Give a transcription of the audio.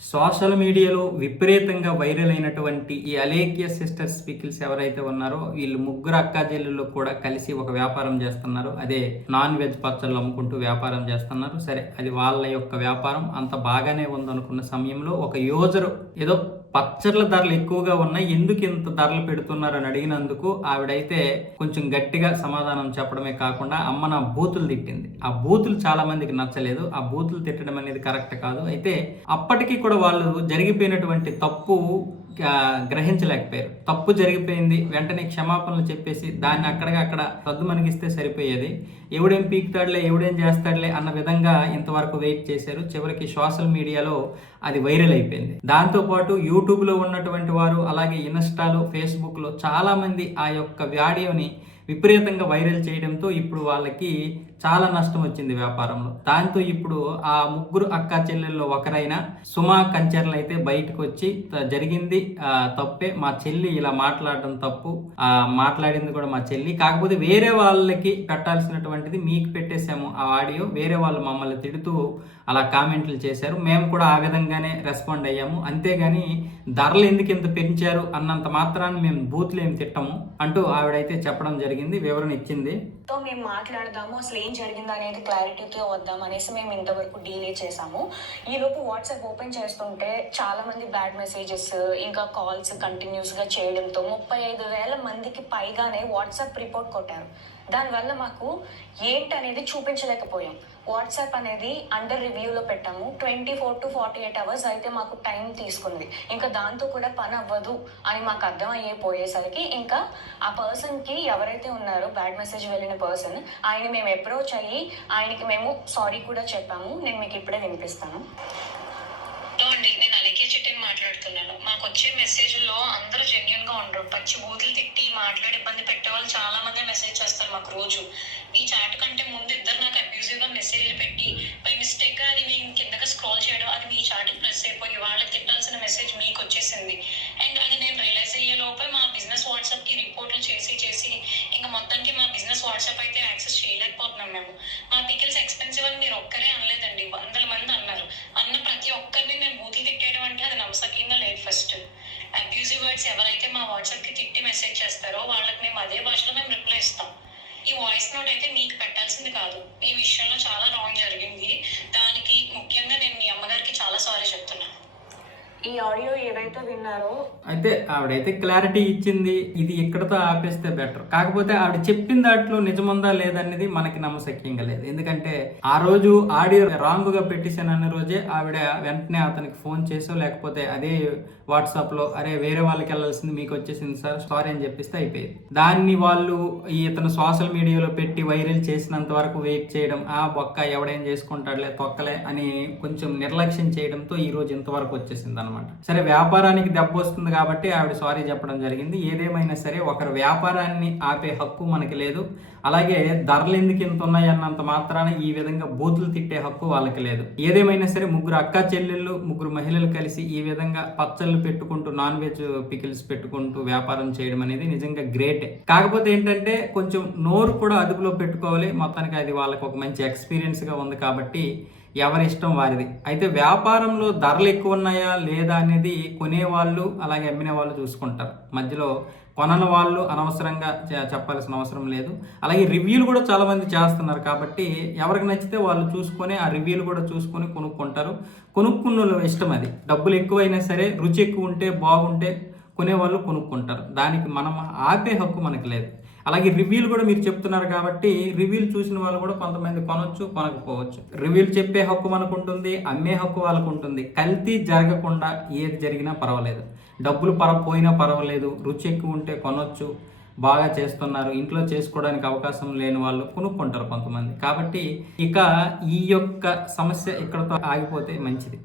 Social మీడియాలో విపరీతంగా viral అయినటువంటి ఈ అలేఖ్య సిస్టర్స్ పికిల్స్ ఎవరైతే ఉన్నారో వీళ్ళు ముగ్గురు అక్కాచెల్లెళ్ళు కూడా కలిసి ఒక వ్యాపారం చేస్తున్నారు. అదే నాన్ వెజ్ పచ్చళ్ళు అమ్ముకుంటూ వ్యాపారం చేస్తున్నారు. సరే, అది వాళ్ళ యొక్క వ్యాపారం అంత బాగానే ఉందనుకున్న సమయంలో ఒక యూజర్ ఏదో పచ్చళ్ళ ధరలు ఎక్కువగా ఉన్నాయి, ఎందుకు ఇంత ధరలు పెడుతున్నారు అని అడిగినందుకు ఆవిడైతే కొంచెం గట్టిగా సమాధానం చెప్పడమే కాకుండా అమ్మ నా బూతులు తిట్టింది. ఆ బూతులు చాలా మందికి నచ్చలేదు. ఆ బూతులు తిట్టడం అనేది కరెక్ట్ కాదు. అయితే అప్పటికీ కూడా వాళ్ళు జరిగిపోయినటువంటి తప్పు గ్రహించలేకపోయారు. తప్పు జరిగిపోయింది, వెంటనే క్షమాపణలు చెప్పేసి దాన్ని అక్కడ సద్దుమణిగిస్తే సరిపోయేది. ఎవడేం పీకుతాడులే, ఎవడేం చేస్తాడులే అన్న విధంగా ఇంతవరకు వెయిట్ చేశారు. చివరికి సోషల్ మీడియాలో అది వైరల్ అయిపోయింది. దాంతోపాటు యూట్యూబ్లో ఉన్నటువంటి వారు, అలాగే ఇన్స్టాలో, ఫేస్బుక్లో చాలామంది ఆ యొక్క వీడియోని విపరీతంగా వైరల్ చేయడంతో ఇప్పుడు వాళ్ళకి చాలా నష్టం వచ్చింది వ్యాపారంలో. దాంతో ఇప్పుడు ఆ ముగ్గురు అక్కా చెల్లెల్లో ఒకరైన సుమా కంచర్లు అయితే బయటకు వచ్చి జరిగింది తప్పే, మా చెల్లి ఇలా మాట్లాడడం తప్పు, మాట్లాడింది కూడా మా చెల్లి, కాకపోతే వేరే వాళ్ళకి పెట్టాల్సినటువంటిది మీకు పెట్టేశాము ఆ ఆడియో, వేరే వాళ్ళు మమ్మల్ని తిడుతూ అలా కామెంట్లు చేశారు, మేము కూడా ఆ విధంగానే రెస్పాండ్ అయ్యాము, అంతేగాని ధరలు ఎందుకు ఇంత పెంచారు అన్నంత మాత్రాన్ని మేము బూతులు ఏమి తిట్టము అంటూ ఆవిడైతే చెప్పడం జరిగింది, వివరణ ఇచ్చింది. మేము మాట్లాడదాము, అసలు ఏం జరిగింది అనేది క్లారిటీతో వద్దాం అనేసి మేము ఇంతవరకు డీలే చేసాము. ఈలోపు వాట్సాప్ ఓపెన్ చేస్తుంటే చాలా మంది బ్యాడ్ మెసేజెస్ ఇంకా కాల్స్ కంటిన్యూస్ గా చేయడంతో 35,000 మందికి పైగానే వాట్సాప్ రిపోర్ట్ కొట్టారు. దానివల్ల మాకు ఏంటనేది చూపించలేకపోయాం. వాట్సాప్ అనేది అండర్ రివ్యూలో పెట్టాము. 24 to 48 hours అయితే మాకు టైం తీసుకుంది. ఇంకా దాంతో కూడా పని అవ్వదు అని మాకు అర్థం అయిపోయేసరికి ఇంకా ఆ పర్సన్కి ఎవరైతే ఉన్నారో బ్యాడ్ మెసేజ్ వెళ్ళిన పర్సన్, ఆయన మేము అప్రోచ్ అయ్యి ఆయనకి మేము సారీ కూడా చెప్పాము. నేను మీకు ఇప్పుడే వినిపిస్తాను. అండి, నేను అలికే చిట్టిని మాట్లాడుతున్నాను. మాకు వచ్చే మెసేజ్లో అందరూ జెన్యున్ గా ఉండరు. పచ్చి బూతులు తిట్టి మాట్లాడి ఇబ్బంది పెట్టే వాళ్ళు చాలా మంది మెసేజ్ చేస్తారు మాకు రోజు. ఈ చాట్ కంటే ముందు ఇద్దరు నాకు అబ్యూజివ్ గా మెసేజ్లు పెట్టి బై మిస్టేక్ గా అది మేము కిందకి స్క్రోల్ చేయడం, అది మీ చాట్ కి ప్రెస్ అయిపోయి వాళ్ళకి తిట్టాల్సిన మెసేజ్ మీకు వచ్చేసింది. అండ్ అది నేను రియలైజ్ అయ్యే లోపే మా బిజినెస్ వాట్సాప్ కి రిపోర్ట్లు చేసి ఇంకా మొత్తానికి మా బిజినెస్ వాట్సాప్ అయితే యాక్సెస్ చేయలేకపోతున్నాం మేము. మా పికిల్స్ ఎక్స్పెన్సివ్ అని మీరు ఒక్కరే అనలేదండి, 100 మంది అన్నారు. అన్న ప్రతి ఒక్కరిని నేను బూతులు తిట్టేయడం అంటే అది నమ్మసకంగా లేదు. ఫస్ట్ అబ్యూజివ్ వర్డ్స్ ఎవరైతే మా వాట్సాప్ కి తిట్టి మెసేజ్ చేస్తారో వాళ్ళకి మేము అదే భాషలో మేము రిప్లై ఇస్తాం. ఈ వాయిస్ నోట్ అయితే మీకు పెట్టాల్సింది కాదు. ఈ విషయంలో చాలా రాంగ్ జరిగింది. దానికి ముఖ్యంగా నేను మీ అమ్మగారికి చాలా సారీ చెప్తున్నాను. ఈ ఆడియో ఏదైతే విన్నారో అయితే ఆవిడైతే క్లారిటీ ఇచ్చింది, ఇది ఇక్కడతో ఆపేస్తే బెటర్. కాకపోతే ఆవిడ చెప్పిన దాంట్లో నిజముందా లేదనేది మనకి నమ్మశక్యంగా లేదు. ఎందుకంటే ఆ రోజు ఆడియో రాంగ్ గా పెట్టేసానన్న రోజే ఆవిడ వెంటనే అతనికి ఫోన్ చేసో లేకపోతే అదే వాట్సాప్ లో అరే వేరే వాళ్ళకి వెళ్ళాల్సింది మీకు వచ్చేసింది సార్ సారీ అని చెప్పిస్తే అయిపోయేది. దాన్ని వాళ్ళు ఇతను సోషల్ మీడియాలో పెట్టి వైరల్ చేసినంత వరకు వెయిట్ చేయడం, ఆ బొక్క ఎవడేం చేసుకుంటాడులే తొక్కలే అని కొంచెం నిర్లక్ష్యం చేయడంతో ఈ రోజు ఇంతవరకు వచ్చేసింది అనమాట. సరే, వ్యాపారానికి దెబ్బ వస్తుంది కాబట్టి ఆవిడ సారీ చెప్పడం జరిగింది. ఏదేమైనా సరే ఒకరి వ్యాపారాన్ని ఆపే హక్కు మనకి లేదు. అలాగే ధరలు ఎందుకు ఇంత ఉన్నాయి అన్నంత మాత్రాన ఈ విధంగా బూతులు తిట్టే హక్కు వాళ్ళకి లేదు. ఏదేమైనా సరే ముగ్గురు అక్కా చెల్లెళ్ళు, ముగ్గురు మహిళలు కలిసి ఈ విధంగా పచ్చళ్ళు పెట్టుకుంటూ నాన్ వెజ్ పికిల్స్ పెట్టుకుంటూ వ్యాపారం చేయడం అనేది నిజంగా గ్రేటే. కాకపోతే ఏంటంటే కొంచెం నోరు కూడా అదుపులో పెట్టుకోవాలి. మొత్తానికి అది వాళ్ళకి ఒక మంచి ఎక్స్పీరియన్స్ గా ఉంది కాబట్టి ఎవరి ఇష్టం వారిది. అయితే వ్యాపారంలో ధరలు ఎక్కువ ఉన్నాయా లేదా అనేది కొనేవాళ్ళు అలాగే అమ్మిన వాళ్ళు చూసుకుంటారు. మధ్యలో కొనని వాళ్ళు అనవసరంగా చెప్పాల్సిన అవసరం లేదు. అలాగే రివ్యూలు కూడా చాలా మంది చేస్తున్నారు కాబట్టి ఎవరికి నచ్చితే వాళ్ళు చూసుకొని ఆ రివ్యూలు కూడా చూసుకొని కొనుక్కుంటారు. కొనుక్కున్న ఇష్టం అది. డబ్బులు ఎక్కువైనా సరే రుచి ఎక్కువ ఉంటే బాగుంటే కొనేవాళ్ళు కొనుక్కుంటారు. దానికి మనం ఆపే హక్కు మనకి లేదు. అలాగే రివ్యూలు కూడా మీరు చెప్తున్నారు కాబట్టి రివ్యూలు చూసిన వాళ్ళు కూడా కొంతమంది కొనొచ్చు, కొనకపోవచ్చు. రివ్యూలు చెప్పే హక్కు మనకు ఉంటుంది, అమ్మే హక్కు వాళ్ళకు ఉంటుంది. కల్తీ జరగకుండా ఏది జరిగినా పర్వాలేదు, డబ్బులు పోయినా పర్వాలేదు, రుచి ఎక్కువ ఉంటే కొనొచ్చు, బాగా చేస్తున్నారు, ఇంట్లో చేసుకోవడానికి అవకాశం లేని వాళ్ళు కొనుక్కుంటారు కొంతమంది. కాబట్టి ఇక ఈ యొక్క సమస్య ఇక్కడతో ఆగిపోతే మంచిది.